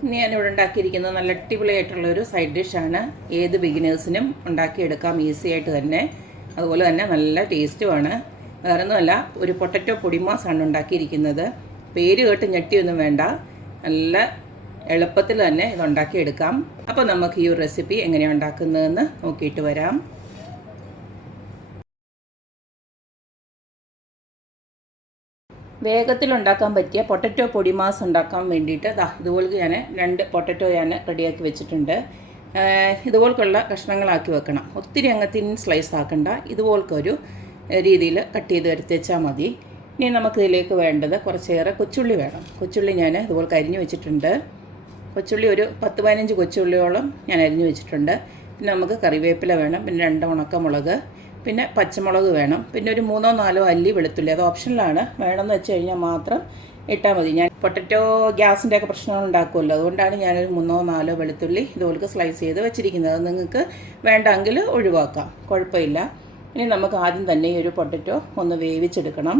ഇന്ന് ഞാനിവിടെ ഉണ്ടാക്കിയിരിക്കുന്നത് നല്ല അടിപൊളിയായിട്ടുള്ളൊരു സൈഡ് ഡിഷാണ്. ഏത് ബിഗിനേഴ്സിനും ഉണ്ടാക്കിയെടുക്കാം ഈസി ആയിട്ട് തന്നെ. അതുപോലെ തന്നെ നല്ല ടേസ്റ്റുമാണ്. വേറൊന്നുമല്ല, ഒരു പൊട്ടറ്റോ പൊടിമാസാണ് ഉണ്ടാക്കിയിരിക്കുന്നത്. പേര് കേട്ട് ഞെട്ടിയൊന്നും വേണ്ട, നല്ല എളുപ്പത്തിൽ തന്നെ ഇത് ഉണ്ടാക്കിയെടുക്കാം. അപ്പോൾ നമുക്ക് ഈ ഒരു റെസിപ്പി എങ്ങനെയാണ് ഉണ്ടാക്കുന്നതെന്ന് നോക്കിയിട്ട് വരാം. വേഗത്തിൽ ഉണ്ടാക്കാൻ പറ്റിയ പൊട്ടറ്റോ പൊടിമാസ് ഉണ്ടാക്കാൻ വേണ്ടിയിട്ട് ഇതുപോലെ ഞാൻ 2 പൊട്ടറ്റോ ഞാൻ റെഡിയാക്കി വെച്ചിട്ടുണ്ട്. ഇതുപോലൊക്കെയുള്ള കഷ്ണങ്ങളാക്കി വെക്കണം. ഒത്തിരി അങ്ങ് തിൻ സ്ലൈസ് ആക്കണ്ട, ഇതുപോലൊരു രീതിയിൽ കട്ട് ചെയ്ത് എടുത്ത് വെച്ചാൽ മതി. ഇനി നമുക്കിതിലേക്ക് വേണ്ടത് കുറച്ചേറെ കൊച്ചുള്ളി വേണം. കൊച്ചുള്ളി ഞാൻ ഇതുപോലെ അരിഞ്ഞു വെച്ചിട്ടുണ്ട്. കൊച്ചുള്ളി ഒരു 10-15 കൊച്ചുള്ളിയോളം ഞാൻ അരിഞ്ഞു വെച്ചിട്ടുണ്ട്. പിന്നെ നമുക്ക് കറിവേപ്പില വേണം, പിന്നെ 2 ഉണക്കമുളക്, പിന്നെ പച്ചമുളക് വേണം, പിന്നെ ഒരു 3-4 അല്ലി വെളുത്തുള്ളി. അത് ഓപ്ഷനിലാണ്, വേണമെന്ന് വെച്ച് കഴിഞ്ഞാൽ മാത്രം ഇട്ടാൽ മതി. ഞാൻ പൊട്ടറ്റോ ഗ്യാസിൻ്റെ ഒക്കെ പ്രശ്നങ്ങൾ ഉണ്ടാക്കുമല്ലോ, അതുകൊണ്ടാണ് ഞാനൊരു 3-4 വെളുത്തുള്ളി ഇതുപോലെ സ്ലൈസ് ചെയ്ത് വെച്ചിരിക്കുന്നത്. അത് നിങ്ങൾക്ക് വേണ്ടെങ്കിൽ ഒഴിവാക്കാം, കുഴപ്പമില്ല. ഇനി നമുക്ക് ആദ്യം തന്നെ ഈ ഒരു പൊട്ടറ്റോ ഒന്ന് വേവിച്ചെടുക്കണം.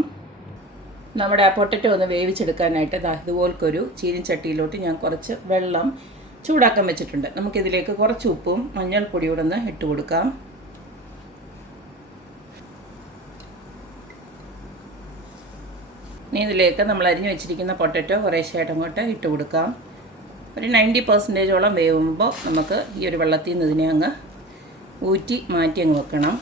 നമ്മുടെ ആ പൊട്ടറ്റോ ഒന്ന് വേവിച്ചെടുക്കാനായിട്ട് ഇതുപോലൊരു ചീനിച്ചട്ടിയിലോട്ട് ഞാൻ കുറച്ച് വെള്ളം ചൂടാക്കാൻ വെച്ചിട്ടുണ്ട്. നമുക്കിതിലേക്ക് കുറച്ച് ഉപ്പും മഞ്ഞൾപ്പൊടിയോടെ ഒന്ന് ഇട്ട് കൊടുക്കാം. ഇനി ഇതിലേക്ക് നമ്മൾ അരിഞ്ഞു വെച്ചിരിക്കുന്ന പൊട്ടറ്റോ കുറേശ്ശായിട്ട് അങ്ങോട്ട് ഇട്ട് കൊടുക്കാം. ഒരു 90% വേവുമ്പോൾ നമുക്ക് ഈ ഒരു വെള്ളത്തിൽ നിന്ന് ഇതിനെ അങ്ങ് ഊറ്റി മാറ്റി അങ്ങ് വെക്കണം.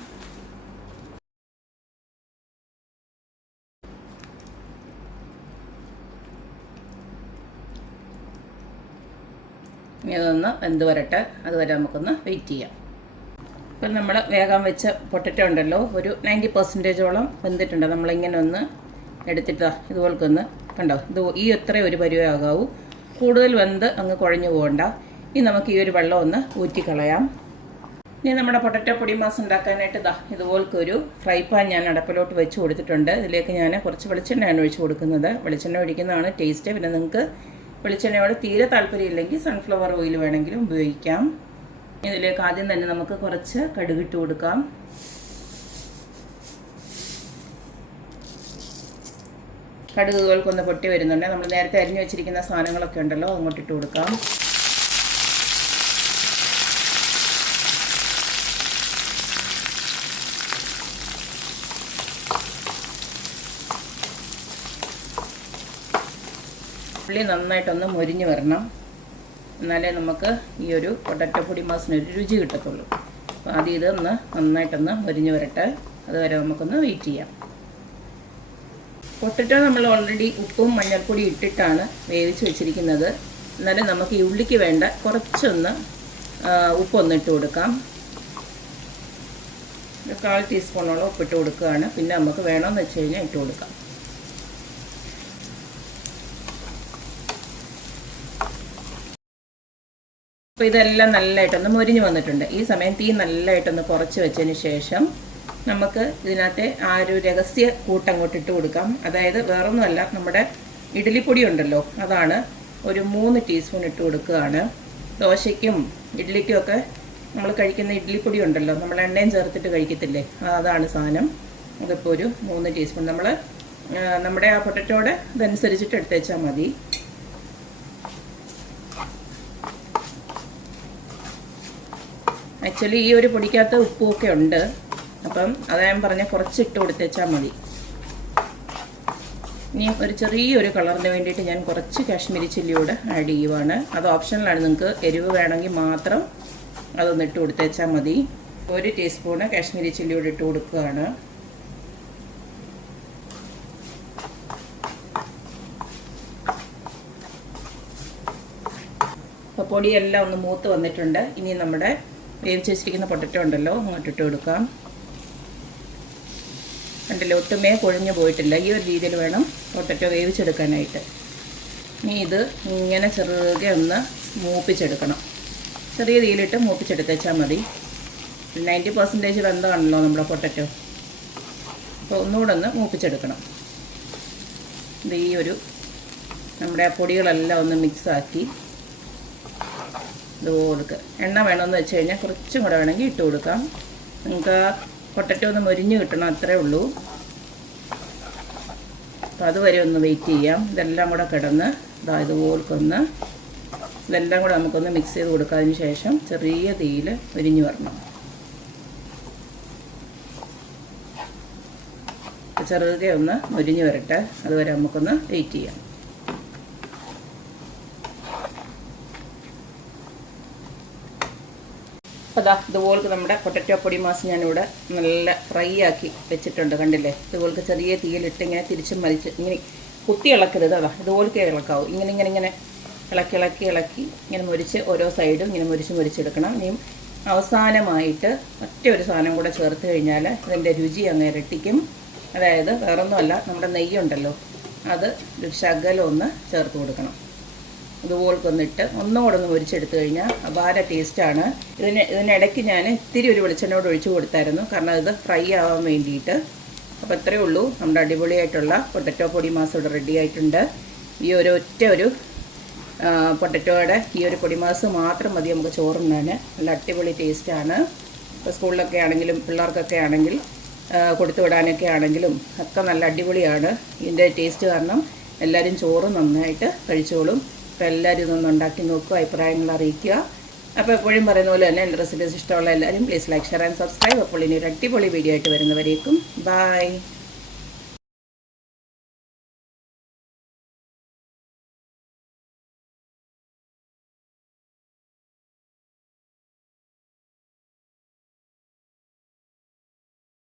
ഇനി അതൊന്ന് വെന്ത് വരട്ടെ, അതുവരെ നമുക്കൊന്ന് വെയിറ്റ് ചെയ്യാം. ഇപ്പം നമ്മൾ വേഗം വെച്ച പൊട്ടറ്റോ ഉണ്ടല്ലോ, ഒരു 90% വെന്തിട്ടുണ്ട്. നമ്മളിങ്ങനെ ഒന്ന് എടുത്തിട്ട് ഇതുപോലൊന്ന് കണ്ടോ, ഇത് ഈ ഒരു പരുവേ ആകാവൂ. കൂടുതൽ വെന്ത് അങ്ങ് കുഴഞ്ഞു പോകണ്ട. ഇനി നമുക്ക് ഈ ഒരു വെള്ളം ഒന്ന് ഊറ്റിക്കളയാം. ഇനി നമ്മുടെ പൊട്ടറ്റോ പൊടിമാസ് ഉണ്ടാക്കാനായിട്ട് ഇതുപോലൊരു ഫ്രൈ പാൻ ഞാൻ അടുപ്പിലോട്ട് വെച്ച് കൊടുത്തിട്ടുണ്ട്. ഇതിലേക്ക് ഞാൻ കുറച്ച് വെളിച്ചെണ്ണയാണ് ഒഴിച്ച് കൊടുക്കുന്നത്. വെളിച്ചെണ്ണ ഒഴിക്കുന്നതാണ് ടേസ്റ്റ്. പിന്നെ നിങ്ങൾക്ക് വെളിച്ചെണ്ണയോട് തീരെ താല്പര്യമില്ലെങ്കിൽ സൺഫ്ലവർ ഓയിൽ വേണമെങ്കിലും ഉപയോഗിക്കാം. ഇതിലേക്ക് ആദ്യം തന്നെ നമുക്ക് കുറച്ച് കടുകിട്ട് കൊടുക്കാം. കടുക് ഇതുപോലൊന്ന് പൊട്ടി വരുന്നുണ്ട്. നമ്മൾ നേരത്തെ അരിഞ്ഞു വെച്ചിരിക്കുന്ന സാധനങ്ങളൊക്കെ ഉണ്ടല്ലോ, അങ്ങോട്ടിട്ട് കൊടുക്കാം. ഉള്ളി നന്നായിട്ടൊന്ന് മൊരിഞ്ഞ് വരണം, എന്നാലേ നമുക്ക് ഈ ഒരു പൊട്ടറ്റോ പൊടിമാസിനൊരു രുചി കിട്ടത്തുള്ളൂ. അപ്പോൾ ആദ്യം ഇതൊന്ന് നന്നായിട്ടൊന്ന് മൊരിഞ്ഞ് വരട്ടെ, അതുവരെ നമുക്കൊന്ന് വെയിറ്റ് ചെയ്യാം. പൊട്ടറ്റോ നമ്മൾ ഓൾറെഡി ഉപ്പും മഞ്ഞൾപ്പൊടി ഇട്ടിട്ടാണ് വേവിച്ച് വെച്ചിരിക്കുന്നത്. എന്നാലും നമുക്ക് ഈ ഉള്ളിക്ക് വേണ്ട കുറച്ചൊന്ന് ഉപ്പൊന്ന് ഇട്ട് കൊടുക്കാം. 1/4 ടീസ്പൂണോളം ഉപ്പിട്ട് കൊടുക്കുകയാണ്. പിന്നെ നമുക്ക് വേണമെന്ന് വെച്ച് കഴിഞ്ഞാൽ ഇട്ട് കൊടുക്കാം. അപ്പോൾ ഇതെല്ലാം നല്ലതായിട്ടൊന്ന് മൊരിഞ്ഞ് വന്നിട്ടുണ്ട്. ഈ സമയം തീ നല്ലതായിട്ടൊന്ന് കുറച്ച് വെച്ചതിന് ശേഷം നമുക്ക് ഇതിനകത്തെ ആ ഒരു രഹസ്യ കൂട്ടങ്ങോട്ട് ഇട്ട് കൊടുക്കാം. അതായത് വേറൊന്നുമല്ല, നമ്മുടെ ഇഡ്ഡലിപ്പൊടി ഉണ്ടല്ലോ, അതാണ് ഒരു 3 ടീസ്പൂൺ ഇട്ട് കൊടുക്കുകയാണ്. ദോശയ്ക്കും ഇഡ്ഡലിക്കും ഒക്കെ നമ്മൾ കഴിക്കുന്ന ഇഡ്ഡലിപ്പൊടി ഉണ്ടല്ലോ, നമ്മൾ എണ്ണയും ചേർത്തിട്ട് കഴിക്കത്തില്ലേ, അതാണ് സാധനം. അതിപ്പോൾ ഒരു 3 ടീസ്പൂൺ നമ്മൾ നമ്മുടെ ആ പൊട്ടറ്റോടെ ഇതനുസരിച്ചിട്ട് എടുത്തേച്ചാൽ മതി. ആക്ച്വലി ഈ ഒരു പൊടിക്കകത്ത് ഉപ്പുമൊക്കെ ഉണ്ട്, അപ്പം അത് ഞാൻ പറഞ്ഞ കുറച്ചിട്ട് കൊടുത്തേച്ചാൽ മതി. ഇനി ഒരു ചെറിയൊരു കളറിന് വേണ്ടിയിട്ട് ഞാൻ കുറച്ച് കാശ്മീരി ചില്ലിയോട് ആഡ് ചെയ്യുവാണ്. അത് ഓപ്ഷനിലാണ്, നിങ്ങൾക്ക് എരിവ് വേണമെങ്കിൽ മാത്രം അതൊന്ന് ഇട്ട് കൊടുത്തേച്ചാൽ മതി. 1 ടീസ്പൂണ് കാശ്മീരി ചില്ലിയോട് ഇട്ട് കൊടുക്കുകയാണ്. അപ്പോൾ പൊടിയെല്ലാം ഒന്ന് മൂത്ത് വന്നിട്ടുണ്ട്. ഇനി നമ്മുടെ വേവിച്ച് വെച്ചിരിക്കുന്ന പൊട്ടറ്റോ ഉണ്ടല്ലോ, അങ്ങോട്ട് ഇട്ട് കൊടുക്കാം. കണ്ടില്ല, ഒട്ടുമേ കൊഴിഞ്ഞു പോയിട്ടില്ല. ഈ ഒരു രീതിയിൽ വേണം പൊട്ടറ്റോ വേവിച്ചെടുക്കാനായിട്ട്. ഇനി ഇത് ഇങ്ങനെ ചെറുകെ ഒന്ന് മൂപ്പിച്ചെടുക്കണം. ചെറിയ തീയിലിട്ട് മൂപ്പിച്ചെടുത്തേച്ചാൽ മതി. 90% വെന്തമാണല്ലോ നമ്മുടെ പൊട്ടറ്റോ. അപ്പോൾ ഒന്നുകൂടെ ഒന്ന് മൂപ്പിച്ചെടുക്കണം. ഇത് ഈ ഒരു നമ്മുടെ ആ പൊടികളെല്ലാം ഒന്ന് മിക്സാക്കി ഇതുപോലെ എണ്ണ വേണമെന്ന് വെച്ച് കഴിഞ്ഞാൽ കുറച്ചും കൂടെ വേണമെങ്കിൽ ഇട്ട് കൊടുക്കാം. നിങ്ങൾക്ക് പൊട്ടറ്റോ ഒന്ന് മൊരിഞ്ഞ് കിട്ടണം, അത്രേ ഉള്ളൂ. അപ്പോൾ അതുവരെ ഒന്ന് വെയിറ്റ് ചെയ്യാം. ഇതെല്ലാം കൂടെ കിടന്ന് ഇതുപോലൊന്ന് ഇതെല്ലാം കൂടെ നമുക്കൊന്ന് മിക്സ് ചെയ്ത് കൊടുക്കാതിന് ശേഷം ചെറിയ തീയിൽ മുരിഞ്ഞ് വരണം. ചെറുതെ ഒന്ന് മുരിഞ്ഞ് വരട്ടെ, അതുവരെ നമുക്കൊന്ന് വെയിറ്റ് ചെയ്യാം. അപ്പോൾ അതാ ഇതുപോലത്തെ നമ്മുടെ പൊട്ടറ്റോ പൊടി മാസ് ഞാനിവിടെ നല്ല ഫ്രൈ ആക്കി വെച്ചിട്ടുണ്ട്. കണ്ടില്ലേ, ഇതുപോലത്തെ ചെറിയ തീയിലിട്ട് ഇങ്ങനെ തിരിച്ചും മറിച്ച് ഇങ്ങനെ കുത്തി ഇളക്കരുത്. അതാ ഇതുപോലത്തെ ഇളക്കാവും. ഇങ്ങനെ ഇളക്കി ഇങ്ങനെ മുരിച്ച് ഓരോ സൈഡും ഇങ്ങനെ മുരിച്ചെടുക്കണം. ഇനിയും അവസാനമായിട്ട് ഒറ്റ ഒരു സാധനം കൂടെ ചേർത്ത് കഴിഞ്ഞാൽ ഇതിൻ്റെ രുചി അങ്ങ് ഇരട്ടിക്കും. അതായത് വേറൊന്നുമല്ല, നമ്മുടെ നെയ്യുണ്ടല്ലോ, അത് ഒരു ശകലം ഒന്ന് ചേർത്ത് കൊടുക്കണം. ഇതുപോലൊന്നിട്ട് ഒന്നുകൂടെ ഒന്ന് മുരിച്ചെടുത്ത് കഴിഞ്ഞാൽ അപാര ടേസ്റ്റാണ്. ഇതിനിടയ്ക്ക് ഞാൻ ഇത്തിരി ഒരു വെളിച്ചെണ്ണയോട് ഒഴിച്ച് കൊടുത്തായിരുന്നു, കാരണം ഇത് ഫ്രൈ ആവാൻ വേണ്ടിയിട്ട്. അപ്പോൾ ഇത്രയേ ഉള്ളൂ, നമ്മുടെ അടിപൊളിയായിട്ടുള്ള പൊട്ടറ്റോ പൊടി മാസ് ഇവിടെ റെഡി ആയിട്ടുണ്ട്. ഈ ഒരു പൊട്ടറ്റോയുടെ ഈ ഒരു പൊടി മാസ് മാത്രം മതി നമുക്ക് ചോറുണ്ണാൻ. നല്ല അടിപൊളി ടേസ്റ്റാണ്. ഇപ്പോൾ സ്കൂളിലൊക്കെ ആണെങ്കിലും പിള്ളേർക്കൊക്കെ ആണെങ്കിൽ കൊടുത്തു വിടാനൊക്കെ ആണെങ്കിലും ഒക്കെ നല്ല അടിപൊളിയാണ്. ഇതിൻ്റെ ടേസ്റ്റ് കാരണം എല്ലാവരും ചോറ് നന്നായിട്ട് കഴിച്ചോളും. അപ്പോൾ എല്ലാവരും ഇതൊന്ന് ഉണ്ടാക്കി നോക്കുക, അഭിപ്രായങ്ങൾ അറിയിക്കുക. അപ്പോൾ എപ്പോഴും പറയുന്ന പോലെ തന്നെ എൻ്റെ റെസിപ്പീസ് ഇഷ്ടമുള്ള എല്ലാവരും please like, share and subscribe. അപ്പോൾ ഇനി ഒരു അടിപൊളി വീഡിയോ ആയിട്ട് വരുന്നവരേക്കും ബൈ.